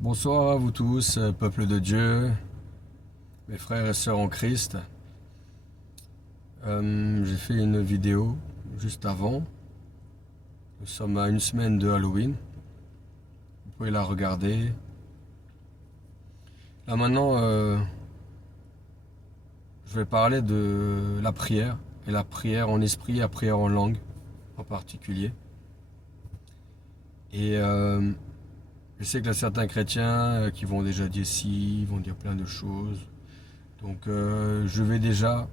Bonsoir à vous tous, peuple de Dieu, mes frères et sœurs en Christ. J'ai fait une vidéo juste avant. Nous sommes à une semaine de Halloween. Vous pouvez la regarder. Là maintenant, je vais parler de la prière, et la prière en esprit, la prière en langue en particulier. Et je sais qu'il y a certains chrétiens qui vont déjà dire ci, vont dire plein de choses. Donc je vais déjà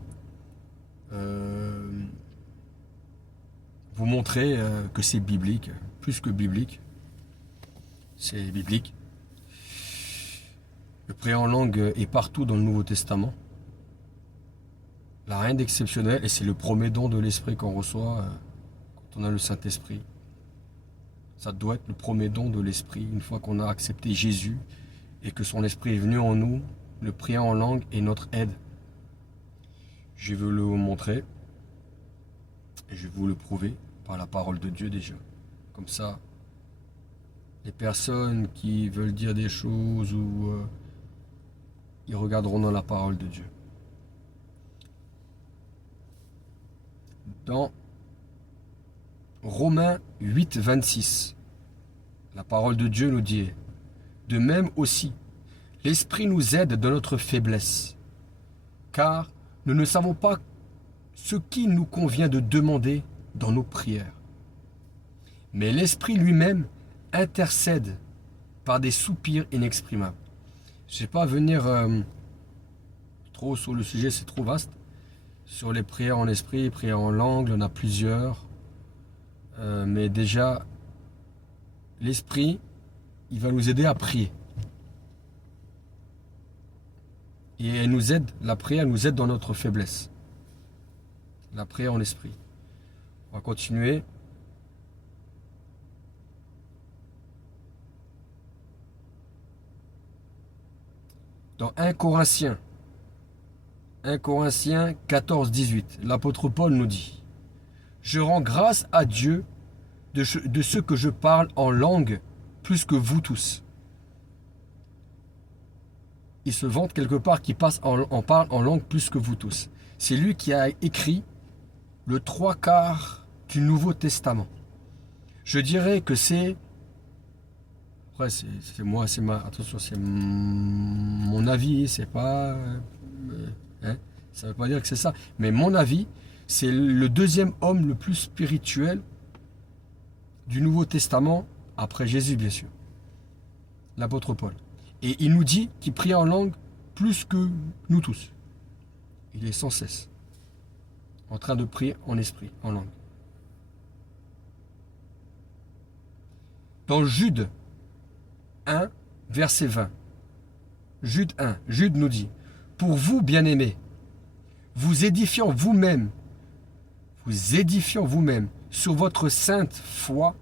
vous montrer que c'est biblique, plus que biblique. C'est biblique. Le prière en langue est partout dans le Nouveau Testament. Il n'y a rien d'exceptionnel et c'est le premier don de l'Esprit qu'on reçoit quand on a le Saint-Esprit. Ça doit être le premier don de l'Esprit une fois qu'on a accepté Jésus et que son Esprit est venu en nous. Le prière en langue est notre aide. Je vais le montrer et je vais vous le prouver par la parole de Dieu déjà. Comme ça, les personnes qui veulent dire des choses ou ils regarderont dans la parole de Dieu. Dans Romains 8, 26, la parole de Dieu nous dit: de même aussi, l'Esprit nous aide dans notre faiblesse, car nous ne savons pas ce qu'il nous convient de demander dans nos prières. Mais l'Esprit lui-même intercède par des soupirs inexprimables. Je ne vais pas venir trop sur le sujet, c'est trop vaste. Sur les prières en esprit, prières en langue, il y en a plusieurs. Mais déjà, l'Esprit, il va nous aider à prier. Et elle nous aide, la prière nous aide dans notre faiblesse. La prière en esprit. On va continuer. Dans 1 Corinthiens 14, 18, l'apôtre Paul nous dit: je rends grâce à Dieu de ce que je parle en langue plus que vous tous. Il se vante quelque part qu'il parle en langue plus que vous tous. C'est lui qui a écrit le 3/4 du Nouveau Testament. Je dirais que c'est... Après, c'est attention, c'est mon avis, c'est pas... ça ne veut pas dire que c'est ça. Mais mon avis, c'est le deuxième homme le plus spirituel du Nouveau Testament, après Jésus, bien sûr. L'apôtre Paul. Et il nous dit qu'il prie en langue plus que nous tous. Il est sans cesse en train de prier en esprit, en langue. Dans Jude 1, verset 20. Jude 1, Jude nous dit: pour vous, bien-aimés, vous édifiant vous-même sur votre sainte foi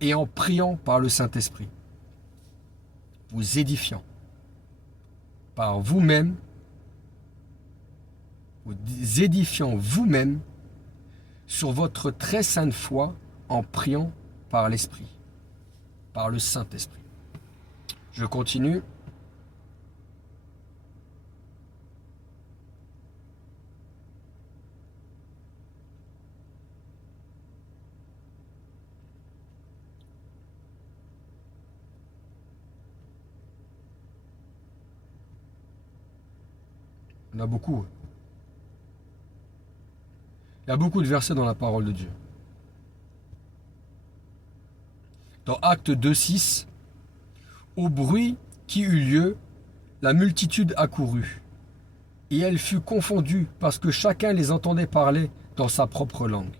et en priant par le Saint-Esprit. Vous édifiant par vous-même, vous édifiant vous-même sur votre très sainte foi en priant par l'Esprit, par le Saint-Esprit. Je continue. Il y en a beaucoup. Il y a beaucoup de versets dans la parole de Dieu. Dans Actes 2, 6, au bruit qui eut lieu, la multitude accourut, et elle fut confondue parce que chacun les entendait parler dans sa propre langue.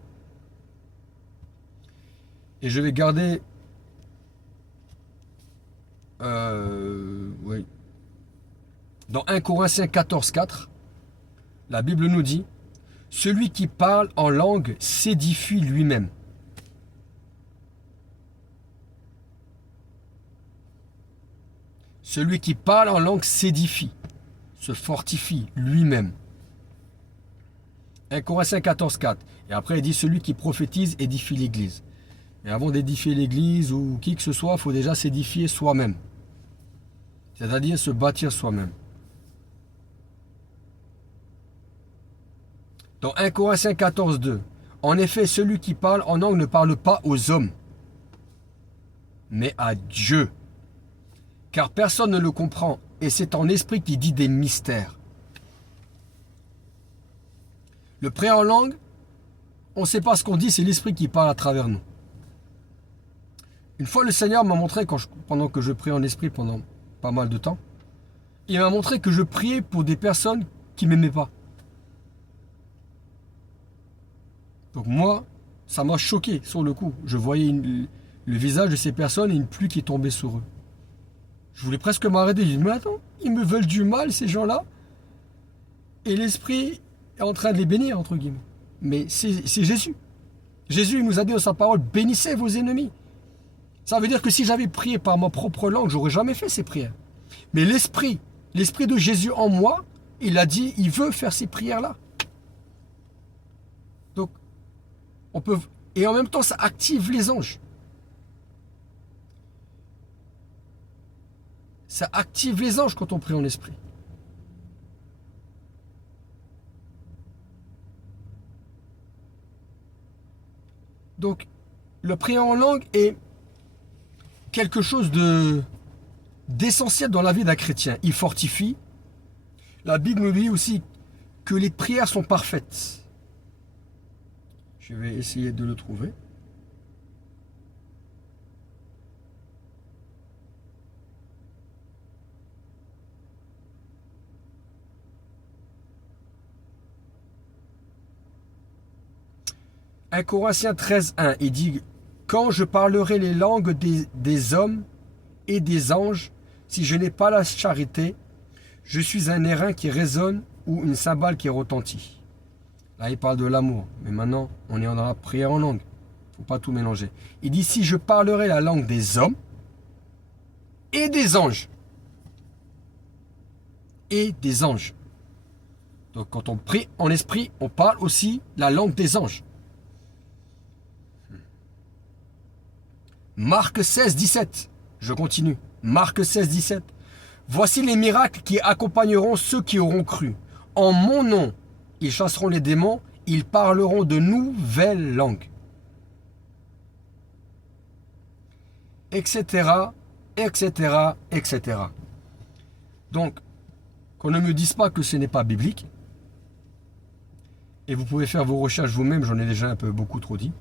Et je vais garder... oui. Dans 1 Corinthiens 14, 4, la Bible nous dit: celui qui parle en langue s'édifie lui-même. Celui qui parle en langue s'édifie, se fortifie lui-même. 1 Corinthiens 14, 4. Et après, il dit: celui qui prophétise édifie l'Église. Mais avant d'édifier l'Église ou qui que ce soit, il faut déjà s'édifier soi-même. c'est-à-dire se bâtir soi-même. Dans 1 Corinthiens 14, 2, en effet, celui qui parle en langue ne parle pas aux hommes, mais à Dieu. Car personne ne le comprend, et c'est en esprit qui dit des mystères. Le prier en langue, on ne sait pas ce qu'on dit, c'est l'esprit qui parle à travers nous. Une fois, le Seigneur m'a montré, pendant que je priais en esprit pendant pas mal de temps, il m'a montré que je priais pour des personnes qui ne m'aimaient pas. Donc moi, ça m'a choqué sur le coup. Je voyais le visage de ces personnes et une pluie qui tombait sur eux. Je voulais presque m'arrêter. Je dis, mais attends, ils me veulent du mal, ces gens-là. Et l'Esprit est en train de les bénir, entre guillemets. Mais c'est Jésus. Jésus il nous a dit dans sa parole, bénissez vos ennemis. Ça veut dire que si j'avais prié par ma propre langue, j'aurais jamais fait ces prières. Mais l'Esprit de Jésus en moi, il a dit, il veut faire ces prières-là. Donc, on peut... Et en même temps, ça active les anges. Ça active les anges quand on prie en esprit. Donc, le prier en langue est quelque chose d'essentiel dans la vie d'un chrétien. Il fortifie. La Bible nous dit aussi que les prières sont parfaites. Je vais essayer de le trouver. « 1 Corinthiens 13, 1, il dit « Quand je parlerai les langues des hommes et des anges, si je n'ai pas la charité, je suis un airain qui résonne ou une cymbale qui retentit. » Là, il parle de l'amour. Mais maintenant, on est dans la prière en langue. Il ne faut pas tout mélanger. Il dit « Si je parlerai la langue des hommes et des anges. » Et des anges. Donc, quand on prie en esprit, on parle aussi la langue des anges. Marc 16, 17. Je continue. Marc 16, 17. Voici les miracles qui accompagneront ceux qui auront cru. En mon nom, ils chasseront les démons, ils parleront de nouvelles langues. Etc. Etc. Etc. Donc, qu'on ne me dise pas que ce n'est pas biblique. Et vous pouvez faire vos recherches vous-même, j'en ai déjà beaucoup trop dit.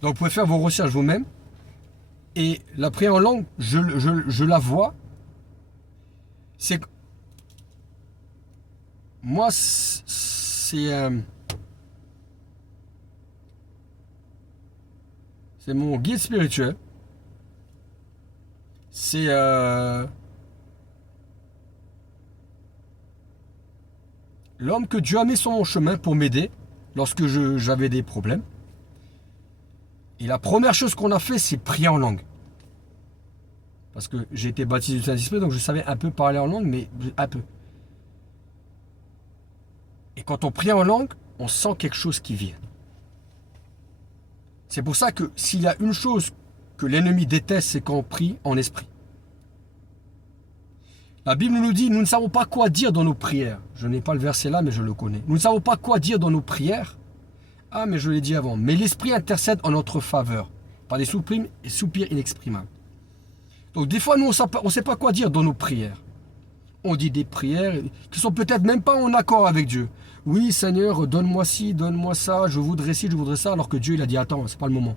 Donc, vous pouvez faire vos recherches vous-même. Et la prière en langue, je la vois. C'est... Moi, c'est mon guide spirituel. C'est... l'homme que Dieu a mis sur mon chemin pour m'aider lorsque j'avais des problèmes. Et la première chose qu'on a fait, c'est prier en langue. Parce que j'ai été baptisé du Saint-Esprit, donc je savais un peu parler en langue, mais un peu. Et quand on prie en langue, on sent quelque chose qui vient. C'est pour ça que s'il y a une chose que l'ennemi déteste, c'est quand on prie en esprit. La Bible nous dit, nous ne savons pas quoi dire dans nos prières. Je n'ai pas le verset là, mais je le connais. Nous ne savons pas quoi dire dans nos prières. Ah, mais je l'ai dit avant. Mais l'Esprit intercède en notre faveur, par des soupirs inexprimables. Donc des fois, nous, on ne sait pas quoi dire dans nos prières. On dit des prières qui sont peut-être même pas en accord avec Dieu. Oui, Seigneur, donne-moi ci, donne-moi ça, je voudrais ci, je voudrais ça, alors que Dieu, il a dit, attends, c'est pas le moment.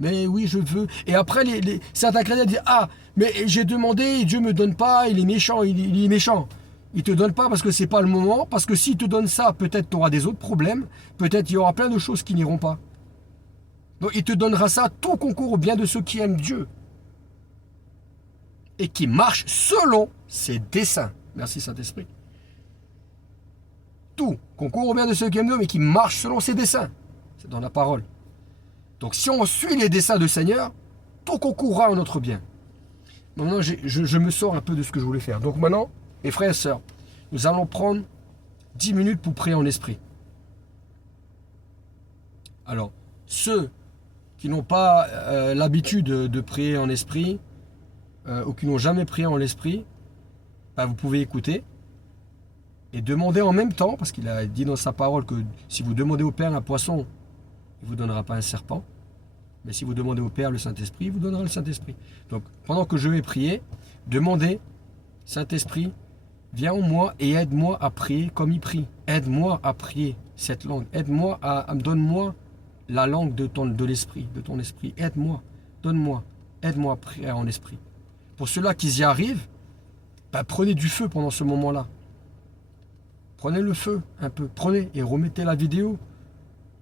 Mais oui, je veux. Et après, certains chrétiens disent, ah, mais j'ai demandé, Dieu me donne pas, il est méchant, il est méchant. Il te donne pas parce que c'est pas le moment, parce que s'il te donne ça, peut-être tu auras des autres problèmes, peut-être il y aura plein de choses qui n'iront pas. Donc il te donnera ça, tout concourt au bien de ceux qui aiment Dieu. Et qui marchent selon ses desseins. Merci Saint-Esprit. Tout concourt au bien de ceux qui aiment Dieu, mais qui marchent selon ses desseins. C'est dans la parole. Donc si on suit les desseins du Seigneur, tout concourra en notre bien. Maintenant, je me sors un peu de ce que je voulais faire. Donc maintenant, mes frères et sœurs, nous allons prendre 10 minutes pour prier en esprit. Alors, ceux qui n'ont pas l'habitude de prier en esprit, ou qui n'ont jamais prié en l'esprit, bah, vous pouvez écouter et demander en même temps, parce qu'il a dit dans sa parole que si vous demandez au Père un poisson, il ne vous donnera pas un serpent. Mais si vous demandez au Père le Saint-Esprit, il vous donnera le Saint-Esprit. Donc, pendant que je vais prier, demandez, Saint-Esprit, viens en moi et aide-moi à prier comme il prie. Aide-moi à prier cette langue. Aide-moi donne-moi la langue de l'esprit, de ton esprit. Aide-moi, donne-moi, aide-moi à prier en esprit. Pour ceux-là qui y arrivent, bah, prenez du feu pendant ce moment-là. Prenez le feu un peu, prenez et remettez la vidéo.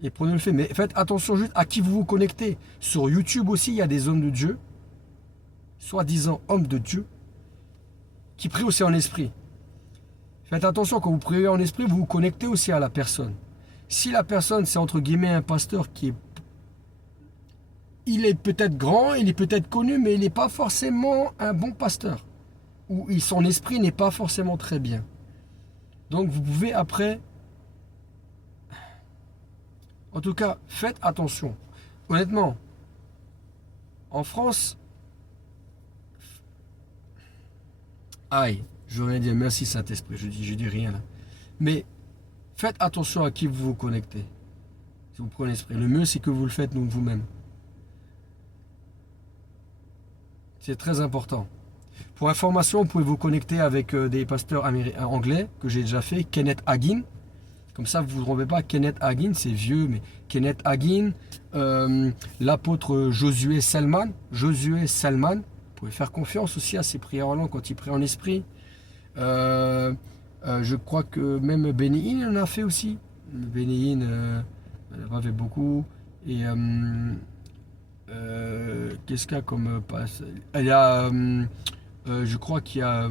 Et prenez le fait. Mais faites attention juste à qui vous vous connectez. Sur YouTube aussi, il y a des hommes de Dieu, soi-disant hommes de Dieu, qui prient aussi en esprit. Faites attention, quand vous priez en esprit, vous vous connectez aussi à la personne. Si la personne, c'est entre guillemets un pasteur qui est... Il est peut-être grand, il est peut-être connu, mais il n'est pas forcément un bon pasteur. Ou son esprit n'est pas forcément très bien. Donc vous pouvez après... En tout cas, faites attention. Honnêtement, en France, aïe, je veux rien dire, merci Saint-Esprit, je dis rien là. Mais faites attention à qui vous vous connectez. Si vous prenez l'esprit, le mieux c'est que vous le faites vous-même. C'est très important. Pour information, vous pouvez vous connecter avec des pasteurs anglais que j'ai déjà fait, Kenneth Hagin. Comme ça, vous ne trouvez pas Kenneth Hagin, c'est vieux, mais Kenneth Hagin, l'apôtre Josué Selman, vous pouvez faire confiance aussi à ses prières en langue quand il prie en esprit. Je crois que même Benny Hinn en a fait aussi. Benny Hinn en a fait beaucoup. Et qu'est-ce qu'il y a comme passe? Il y a, je crois qu'il y a,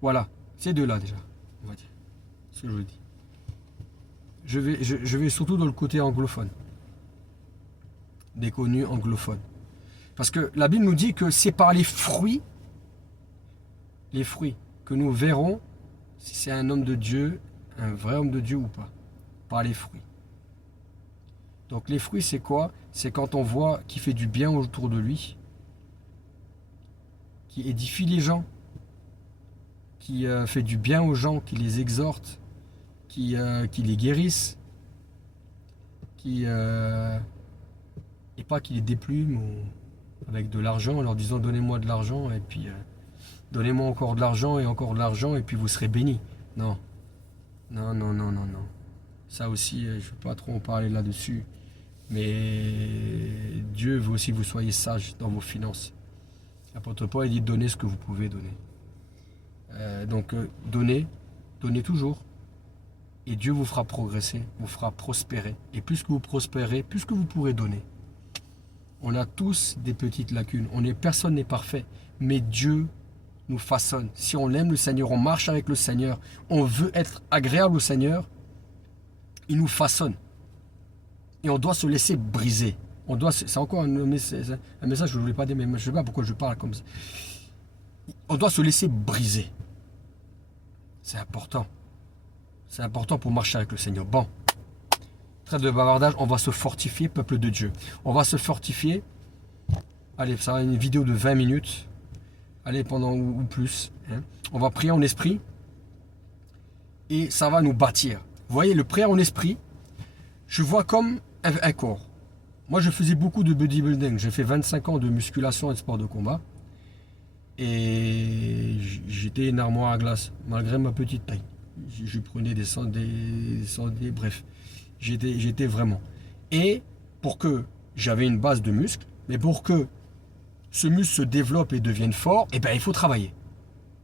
voilà, ces deux-là déjà, on va dire, ce que je dis. Je vais surtout dans le côté anglophone. Des connus anglophones. Parce que la Bible nous dit que c'est par les fruits, que nous verrons si c'est un homme de Dieu, un vrai homme de Dieu ou pas. Par les fruits. Donc les fruits, c'est quoi? C'est quand on voit qu'il fait du bien autour de lui, qui édifie les gens, qui fait du bien aux gens, qui les exhorte, qui les guérissent, et pas qui les déplument avec de l'argent en leur disant donnez-moi de l'argent et puis donnez-moi encore de l'argent et puis vous serez bénis. Non. Ça aussi, je ne vais pas trop en parler là-dessus. Mais Dieu veut aussi que vous soyez sages dans vos finances. L'apôtre Paul dit donnez ce que vous pouvez donner. Donc donnez toujours. Et Dieu vous fera progresser, vous fera prospérer. Et plus que vous prospérez, plus que vous pourrez donner. On a tous des petites lacunes. Personne n'est parfait. Mais Dieu nous façonne. Si on aime le Seigneur, on marche avec le Seigneur, on veut être agréable au Seigneur, il nous façonne. Et on doit se laisser briser. C'est encore un message que je ne voulais pas dire, mais je ne sais pas pourquoi je parle comme ça. On doit se laisser briser. C'est important. C'est important pour marcher avec le Seigneur. Bon, trêve de bavardage, on va se fortifier, peuple de Dieu. On va se fortifier. Allez, ça va une vidéo de 20 minutes. Allez, pendant ou plus. Hein. On va prier en esprit. Et ça va nous bâtir. Vous voyez, le prière en esprit, je vois comme un corps. Moi, je faisais beaucoup de bodybuilding. J'ai fait 25 ans de musculation et de sport de combat. Et j'étais une armoire à glace, malgré ma petite taille. Je prenais des sandés, bref, j'étais vraiment. Et pour que j'avais une base de muscles, mais pour que ce muscle se développe et devienne fort, eh ben, il faut travailler.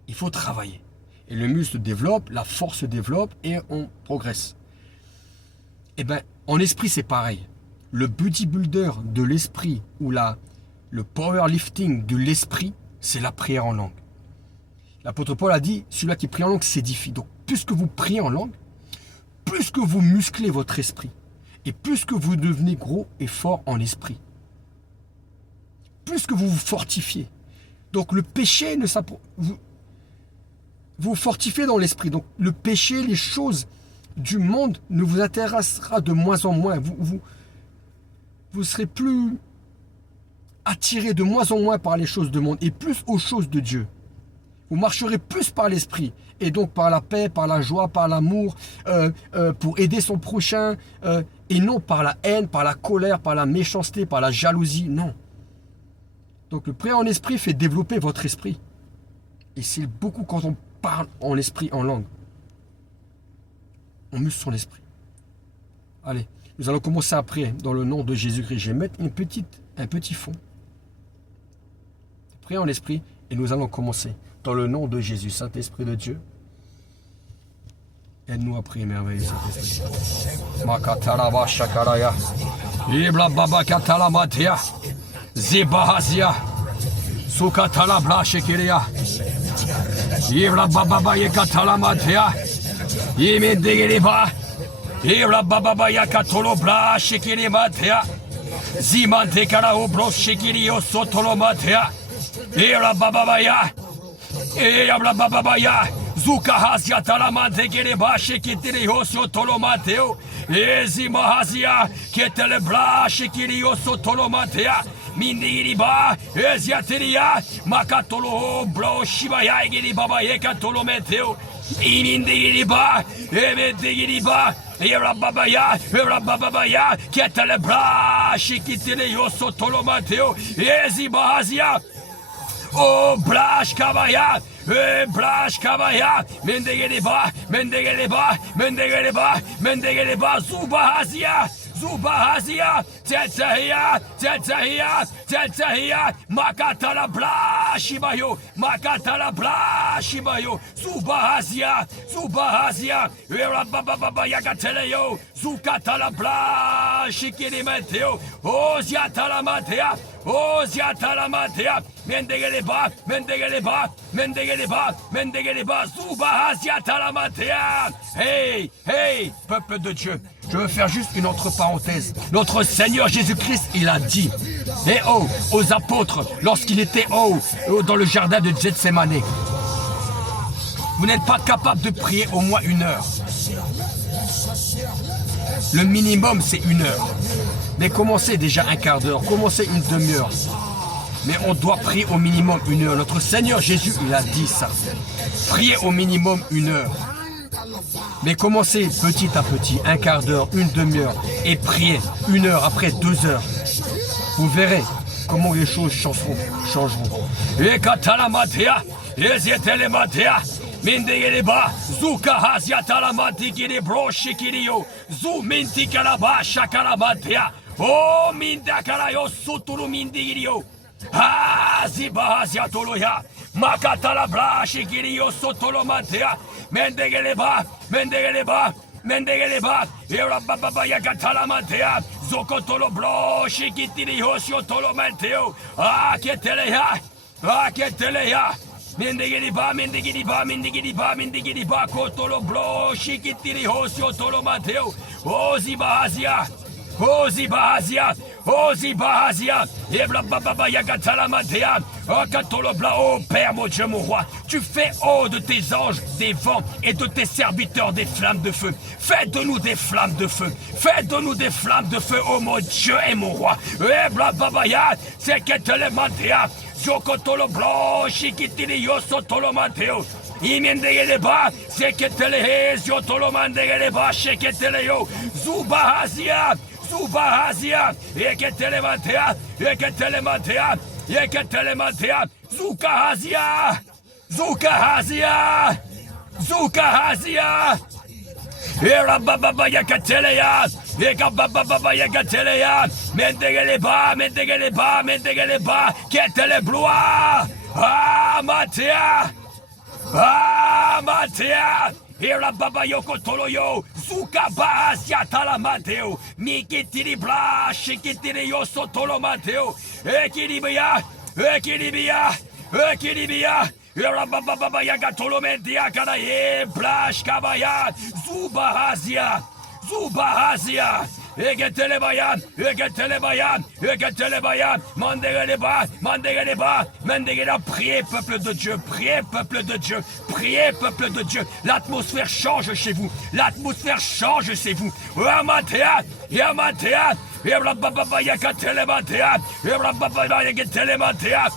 Il faut travailler. Et le muscle se développe, la force se développe et on progresse. Eh ben, en esprit, c'est pareil. Le bodybuilder de l'esprit ou le powerlifting de l'esprit, c'est la prière en langue. L'apôtre Paul a dit, celui-là qui prie en langue s'édifie. Donc, plus que vous priez en langue, plus que vous musclez votre esprit, et plus que vous devenez gros et fort en esprit, plus que vous vous fortifiez. Donc, le péché vous vous fortifiez dans l'esprit. Donc, le péché, les choses du monde ne vous intéressera de moins en moins. Vous serez plus attiré de moins en moins par les choses du monde et plus aux choses de Dieu. Vous marcherez plus par l'esprit et donc par la paix, par la joie, par l'amour, pour aider son prochain et non par la haine, par la colère, par la méchanceté, par la jalousie, non. Donc le prier en esprit fait développer votre esprit. Et c'est beaucoup quand on parle en esprit, en langue. On muscle son esprit. Allez, nous allons commencer à prier dans le nom de Jésus-Christ. Je vais mettre un petit fond. Priez en esprit et nous allons commencer dans le nom de Jésus. Saint-Esprit de Dieu, aide-nous à prier merveilleux, Saint-Esprit. Makataraba shakaraya. Ibla baba katalamatia. Zibahazia. Sukatalabla shekiria. Ibla baba yekatalamatia. Imedegiriba. Ibla baba yakatolobla shekirimatia. Zimante karaobro shekirio sotolomatia. Ibla baba ya. Ibla baba ya. Zukahazia talamante gereba shekitirio sotolomateo. Ezimahazia ketelebla shekirio sotolomatea. Mindiriba, Eziateria, Makatolo, Bro, Shibaya, Baba, Yekatolo Meteo, Imindiriba, Evediriba, Erababaya, Erababaya, Ketelebra, Shikitele, Sotolo Mateo, Ezibahazia, Oh, Blash Kabaya, Blash Kabaya, Mendegeriba, Mendegeriba, Mendegeriba, Mendegeriba, Zubahazia. Zubahazia, Tetsahia, Tetsahia, Tetsahia, Makatala Bla Shibayo, Makatala Bla Shibayo, Zubahazia, Zubahazia, Erababa Yakateleo, Zukatala Bla Shikinimeteo, Oziatala Matea, Oziatala Matea, Mendegeleba, Mendegeleba, Mendegeleba, Mendegeleba, Zubahazia Talamatea. Hey, hey, peuple de Dieu. Je veux faire juste une autre parenthèse. Notre Seigneur Jésus-Christ, il a dit, et oh, aux apôtres, lorsqu'il était dans le jardin de Gethsémane, vous n'êtes pas capable de prier au moins 1 heure. Le minimum, c'est 1 heure. Mais commencez déjà un quart d'heure, commencez une demi-heure. Mais on doit prier au minimum 1 heure. Notre Seigneur Jésus, il a dit ça. Priez au minimum 1 heure. Mais commencez petit à petit, un quart d'heure, une demi-heure, et priez 1 heure, après 2 heures. Vous verrez comment les choses changeront. Et katalamatea, ezietelematea, mindegeleba, zuka haziatalamati kiribro shikirio, zu minti kalaba shakalamatea, oh mindakarayo suturu mindigirio. Ah, zibahazia toloya, makatala brashi kirio sotolomatea, mendegeleba, mendegeleba, mendegeleba, erababa yakatalamantea, zokotolo broshi kitirio sotolomateo, ah, keteleya, ah, keteleya. Mendegeleba, mendegeleba, mendegeleba, mendegeleba, kotolo broshi kitirio sotolomateo, oh zibahazia. Ozibahazia, Ozibahazia, Eblababa Yagatalamatea, Okatolobla, oh Père, mon Dieu, mon roi, tu fais, oh, de tes anges des vents et de tes serviteurs des flammes de feu. Fais de nous des flammes de feu. Fais de nous des flammes de feu, oh mon Dieu et mon roi. Eblababa ya, c'est que te le mantea, Zokotoloblo, Shikitirio, Sotolomateo. Imendegeleba, c'est que te le Zotolomandegeleba, Sheketeleo, Zubahazia. Zubahazia, Eketelematea, Eketelematea, Eketelematea, Zukahazia, Zukahazia, Zukahazia, Erababa Yakatelea, Ekababa Yakatelea, Mendegeleba, Mendegeleba, Mendegeleba, Ketelebloa, Ah Matea, Ah Matea. Erababa yoko toloyo, zuka bahazia talamateo, mikitiri bla, shikitiri yoso tolomateo, ekiribia, ekiribia, ekiribia, erababa yaga tolomentia kanaye, blash kabaya, zubahazia, zubahazia, Egetelebayan, Egetelebayan, Egetelebayan, Mandegeleba, Mandegeleba, Mandegeleba, priez peuple de Dieu, priez peuple de Dieu, priez peuple de Dieu, l'atmosphère change chez vous, l'atmosphère change chez vous, Yamatea, Yamatea, Ebrababa Yakatelebatea, Ebrababa Yakatelebatea,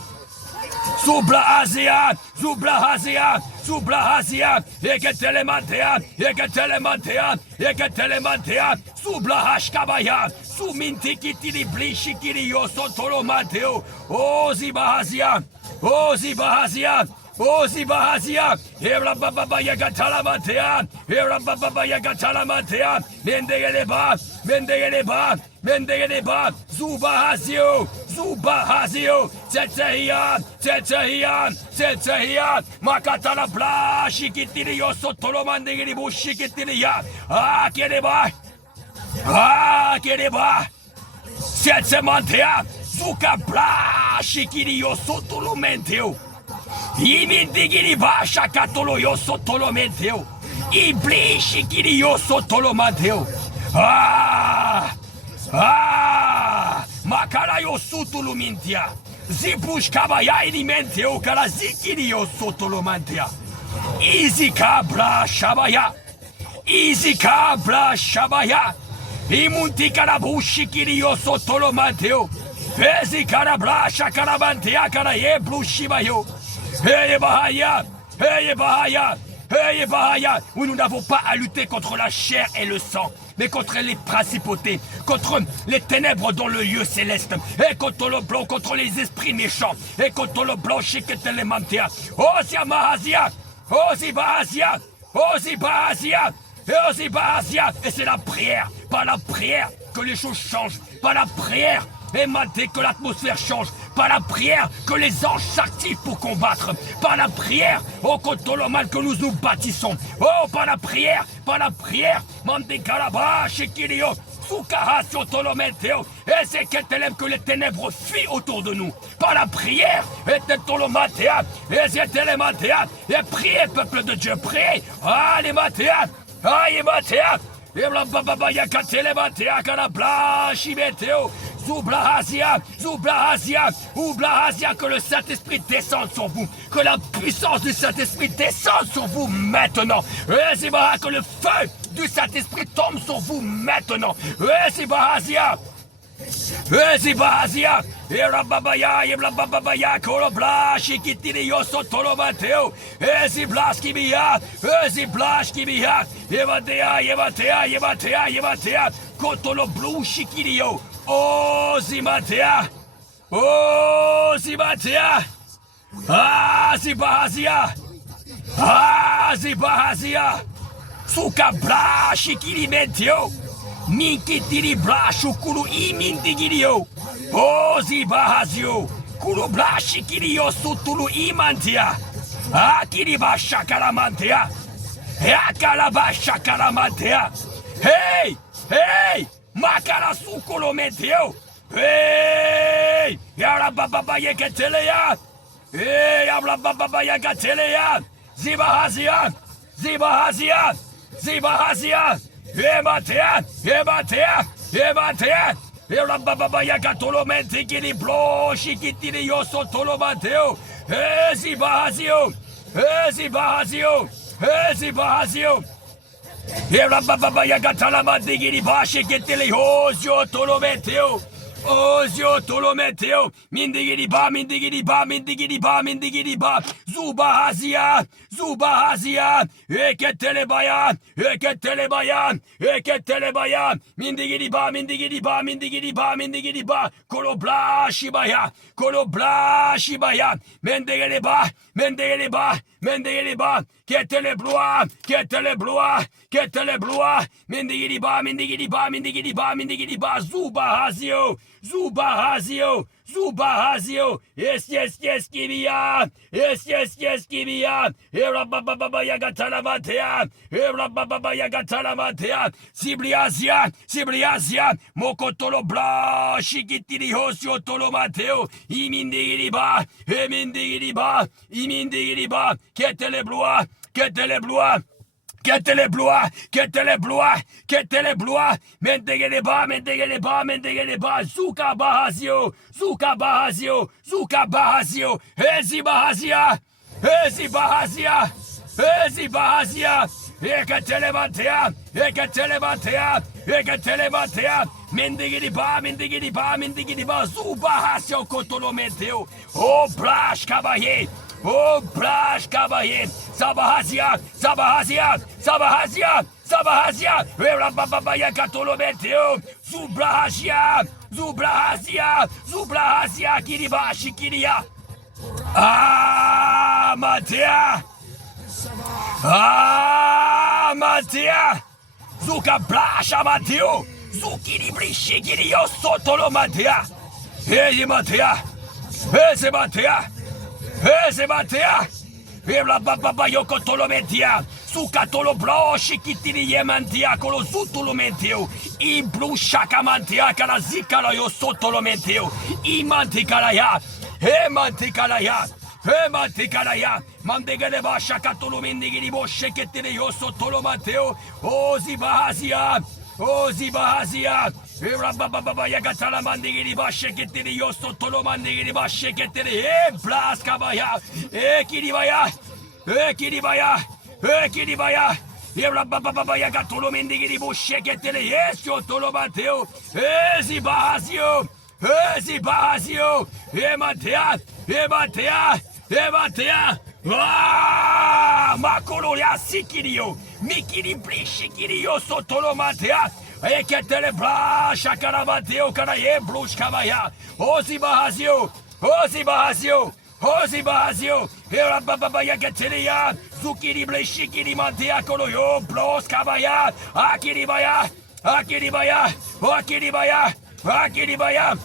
Zubla Asia, Zubla Asia, Zubla Asia, Egetelemantea, Egetelemantea, Egetelemantea, Zubla Hashkabaya, Sumintikitili Blishikili Yosotolo Mateo, Ozibahazia, Ozibahazia, Ozibahazia, Ebrababa Yagatalamantea, Ebrababa Yagatalamantea, Mendegeleba, Mendegeleba, Mendegeleba, Zubahazio, Zubahazio, Tsetsehian, Tsetsehian, Tsetsehian, Makatala Bla, Shikitili Yosotolo Mandegelibu Shikitilia, Ah, Kedeba, Ah, Kedeba, Tsetsemantea, Zuka Bla, Shikili Yosotolo Menteo, Imindigili Basha Katolo Yosotolo Menteo, Ibli Shikili Yosotolo Menteo, Ah, Ah, Makarayo Sutulumintia, Zipush Kabaya Ilimenteo, Kalazikirio Sotolomantia, Easy Cabra Shabaya, Easy Cabra Shabaya, Imunti Karabushi Kirio Sotolomanteo, Ezi Karabra Shakarabantea Karaye Blushibayo, Hey Bahaya, Hey Bahaya, Hey Bahaya, où nous n'avons pas à lutter contre la chair et le sang, mais contre les principautés, contre les ténèbres dans le lieu céleste, et contre le blanc, contre les esprits méchants, et contre le blanc Shiketelemantea, Osiamahazia, Osibahazia, Osibahazia, Osibahazia, et c'est la prière, par la prière que les choses changent, par la prière, et maté que l'atmosphère change, par la prière que les anges s'activent pour combattre, par la prière, oh contre le mal que nous nous bâtissons, oh par la prière, Mandekalaba, Shekilio, Soukahasio Tolometeo, et c'est que les ténèbres fuient autour de nous, par la prière, et Tolomatea, et Zételematea, et priez peuple de Dieu, priez, allez Matea, allez Matea, et Blababa Yakatelebatea, Kanabla, Shimeteo, Zublahazia, Zublahazia, Oublahazia, que le Saint-Esprit descende sur vous, que la puissance du Saint-Esprit descende sur vous maintenant. Et c'est que le feu du Saint-Esprit tombe sur vous maintenant. Et c'est Bahazia. Ezibazia, Erababaya, Eblababaya, Kolobla, Shikitili Yoso Tolomateo, Eziblaskibia, Eziblaskibia, Evatea, Evatea, Evatea, Evatea, Kotolo Blue Shikilio, Ozimatea, Ozimatea, Azibazia, Azibazia, Sukabla, Shikilimentio. Minkitili blashu kulu imindigirio. Ozi bahazio. Kulu blashi kirio sutulu imantia. Akiri basha karamantia. Akalabasha karamantia. Hey! Hey! Makara sukulu mentio. Hey! Yara baba yeketelea. Hey! Yabla baba yeketelea. Zibahazia. Zibahazia. Zibahazia. Ematea, Ematea, Ematea, Erababa Yakatolomenti Kili Blo, Shikitili Yoso Tolomateo, Ezibahazio, Ezibahazio, Ezibahazio, Erababa Yakatalamati Kili Bashi Kitili Hosio Tolometeo. Ozio Tolometeo, Mindigiriba, Mindigiriba, Mindigiriba, Mindigiriba, Zubahazia, Zubahazia, Eketelebayan, Eketelebayan, Eketelebayan, Mindigiriba, Mindigiriba, Mindigiriba, Mindigiriba, Kolobla Shibaya, Kolobla Shibaya, Mendigiriba, Mendigiriba, Mendigiriba, Ketelebloa, Ketelebloa, Ketelebloa, Mindigiriba, Mindigiriba, Mindigiriba, Mindigiriba, Zubahazio, Zubahazio, Zubahazio, yes, Kibia, yes, Kibia, Erababa Yagatalamantea, Erababa Yagatalamantea, Sibliazia, Sibliazia, Mokotolo Bla, Shikitili Hosio Tolomateo, Imindigiriba, Emindigiriba, Imindigiriba, Ketelebloa, Ketelebloa, Ketelebloa, ketelebloa, ketelebloa, mendegeleba, mendegeleba, mendegeleba, zuka bahazio, zuka bahazio, zuka bahazio, ezi bahazia, ezi bahazia, ezi bahazia, eketelebatea, eketelebatea, eketelebatea, mendigiliba, mendigiliba, mendigiliba, zubahasio kotolometeo, o brash kabaye, o brash kabaye, Sabahazia, Sabahazia, Sabahazia, Sabahazia, Rababaya Katolometeo, Zubrahazia, Zubrahazia, Zubrahazia, Kiribashi Kiria. Ah, Matea, ah, Matea, Zuka Brasha Mateo, Zukiri Brishikirio Sotolo Matea, Hey Matea, Hey Matea, Hey Matea. Ebla baba yoko tolometia, suka tolo broshi kitiri yemantia kolo zutolometeo, I blu shakamantia kala zikala yo sotolometeo, I mantikalaya, he mantikalaya, he mantikalaya, mandegele ba shakatolo mendigiri bo sheketire yo sotolomateo, o zibahazia, o zibahazia. Baba yagatala mandigiri ba sheketiri yo sotolo mandigiri ba sheketiri blas kabaya kiribaya kiribaya kiribaya baba yagatolo mandigiri bo sheketiri sotolo mateo zibahazio zibahazio ematea ematea ematea makolo ya sikirio mikiri blishikirio sotolo matea Eketele brasha karabateo karaye brush kabaya. Ozi bahazio. Ozi bahazio. Ozi bahazio. Era baba yaketelia. Zukiri bleshikiri mantea koloyo. Blos kabaya. Akiribaya. Akiribaya. Akiribaya. Akiribaya.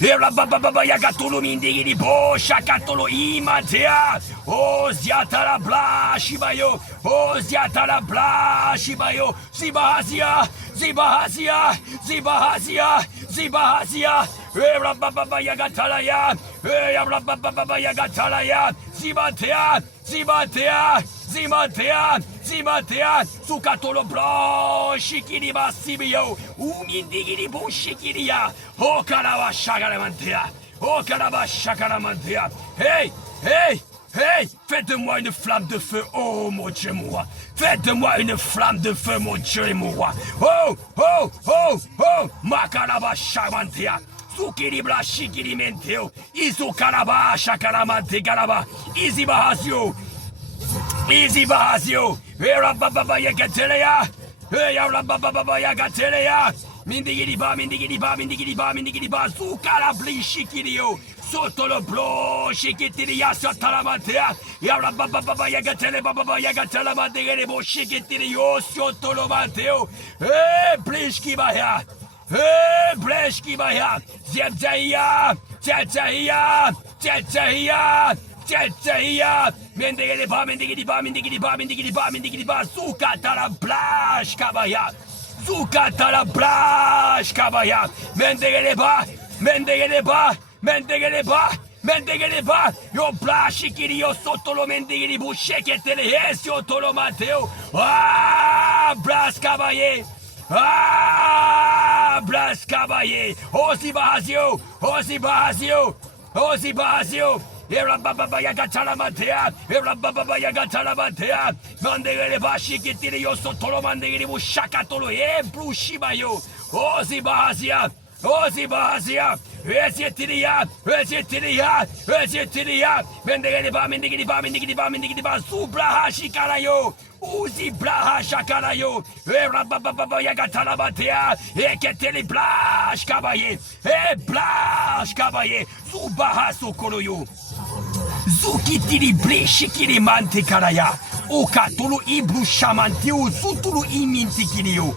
Era baba yagatulu mindigiri bo shakatolo imatea. Oziatala blashibayo. Oziatala blashibayo. Zibahazia. Zibahazia, Zibahazia, Zibahazia, Rababa Yagatalaya, Rababa Yagatalaya, Zibatea, Zibatea, Zibatea, Zibatea, Sukatolo Bro, Shikiriba Sibio, Umindigiribu Shikiria, O Karaba Shagaramantea, O Karaba Shagaramantea, hey, hey! Hey, faites-moi une flamme de feu, oh mon Dieu moi. Faites-moi une flamme de feu, mon Dieu moi. Oh, oh, oh, oh, makaraba shamantea. Sukiribla shikirimenteo. Izukaraba shakaramante garaba. Izibahazio. Izibahazio. Erababa yagatelea. Erababa yagatelea. Mindigiriba, mindigiriba, mindigiriba, mindigiriba. Zukarabli shikirio. Sotto lo blo, shikitiria, sotalamatea, Yarababa yagatele, baba yagatela, mandigere, shikitirio, sotto lo mateo, blishkibaya, blishkibaya, Zebzaya, Zebzaya, Zebzaya, Zebzaya, mendigiriba, mendigiriba, mendigiriba, mendigiriba, mendigiriba, Zukatala, blashkabaya, Zukatala, blashkabaya, mendigiriba, mendigiriba, Mendegeleba, mendegeleba, yo blashikiri yo sotolo mendigiri bu sheketele sotto lo mateo. Ah, blas cabaye. Ah, blas cabaye. Osi bahazio, osi bahazio, osi bahazio. Era baba yagatala matea, era baba yagatala matea. Mendegeleba shiketele yo sotto lo mendigiri bu shakatolo blushibayo. Osi bahazia. Ozi bahazia, ezetiria, ezetiria, ezetiria, mendigiriba, mendigiriba, mendigiriba, mendigiriba, zubraha shikarayo, uzi braha shakarayo, rababa yagatala batea, eketeli blash kabaye, blash kabaye, zubaha sokoloyo, zukitiri bleshikiri mante karaya, okatolo ibru shamantiu, zutulu imintikirio.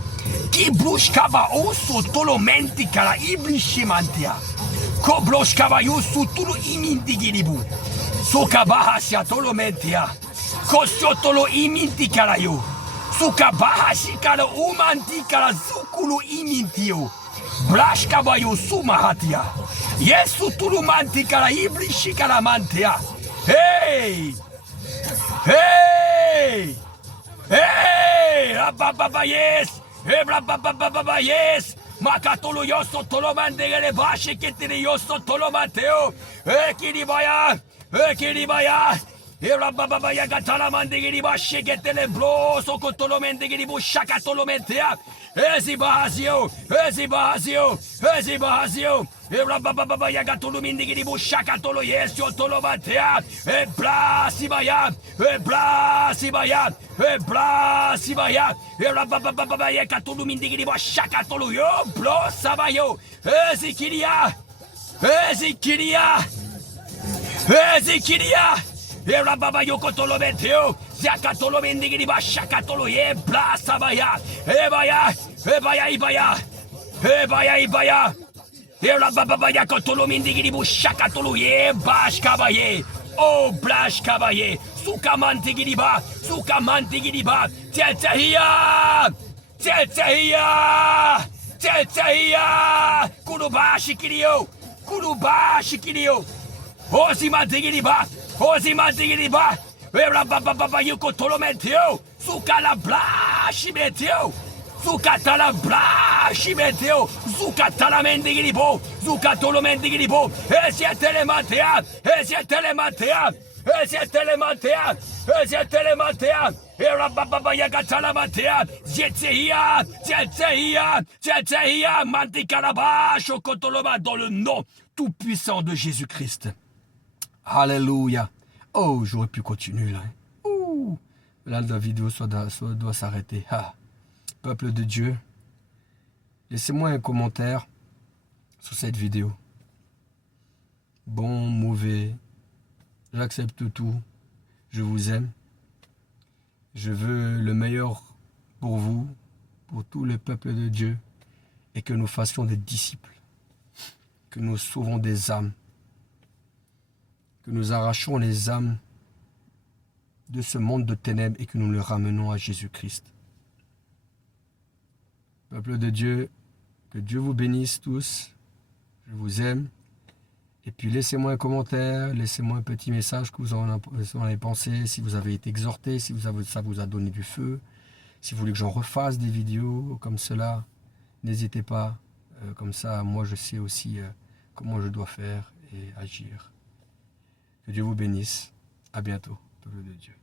Kiblushkaba o sotolo mentikala iblishimantia. Kobloshkaba yo sutulu imindigiribu. Sokabaha siatolo mentia. Kosiotolo imintikala yo. Sokabaha shikala umantikala zukulu imintio. Blashkaba yo sumahatia. Yesu tulu mantikala iblishikala mantia. Hey! Hey! Hey, rabababa yes. Hey, rabababa yes. Makatolo yoso tolo mandegele bashi kitiri yoso tolo mateo. Hey, kiribaya. Hey, kiribaya. Hey, rabababa yagatala mandegele bashi ketele blo sokotolo mendegele bushaka tolo mentea. Ezibahazio, Ezibahazio, Ezibahazio, Erababa Yagatulu Mindigiribu Shakatolo, yes, Yotolo Matea, Eblasibaya, Eblasibaya, Eblasibaya, Erababa Yakatulu Mindigiribu Shakatolo, yo, Blosabayo, Ezikiria, Ezikiria, Ezikiria. Erababa yokotolo meteo, Zakatolo mendigiriba shakatolo ye blasabaya, Ebaya, Ebaya Ibaya, Ebaya Ibaya, Erababa yakotolo mendigiribu shakatolo ye bashkabaye, oh blashkabaye, Sukamantigiriba, Sukamantigiriba, Tetahia, Tetahia, Tetahia, Kurubashi Kirio, Kurubashi Kirio, Osimantigiriba. Ozimandigiriba, Erababa yuko tolometeo, Sukala blashi meteo, Sukatala blashi meteo, Sukatala mendigiribo, Sukatolo mendigiribo, Esiatelematea, Esiatelematea, Esiatelematea, Esiatelematea, Erababa yagatala matea, Zetehia, Zetehia, Zetehia, Mandikarabasho kotoloma dans le nom tout-puissant de Jésus-Christ. Alléluia. Oh, j'aurais pu continuer là. Ouh. Là, la vidéo doit s'arrêter. Ah. Peuple de Dieu, laissez-moi un commentaire sur cette vidéo. Bon, mauvais, j'accepte tout. Je vous aime. Je veux le meilleur pour vous, pour tout le peuple de Dieu, et que nous fassions des disciples, que nous sauvons des âmes, que nous arrachons les âmes de ce monde de ténèbres et que nous les ramenons à Jésus-Christ. Peuple de Dieu, que Dieu vous bénisse tous. Je vous aime. Et puis laissez-moi un commentaire, laissez-moi un petit message que vous en avez pensé, si vous avez été exhorté, si ça vous a donné du feu, si vous voulez que j'en refasse des vidéos comme cela, n'hésitez pas. Comme ça, moi je sais aussi comment je dois faire et agir. Que Dieu vous bénisse. À bientôt, peuple de Dieu.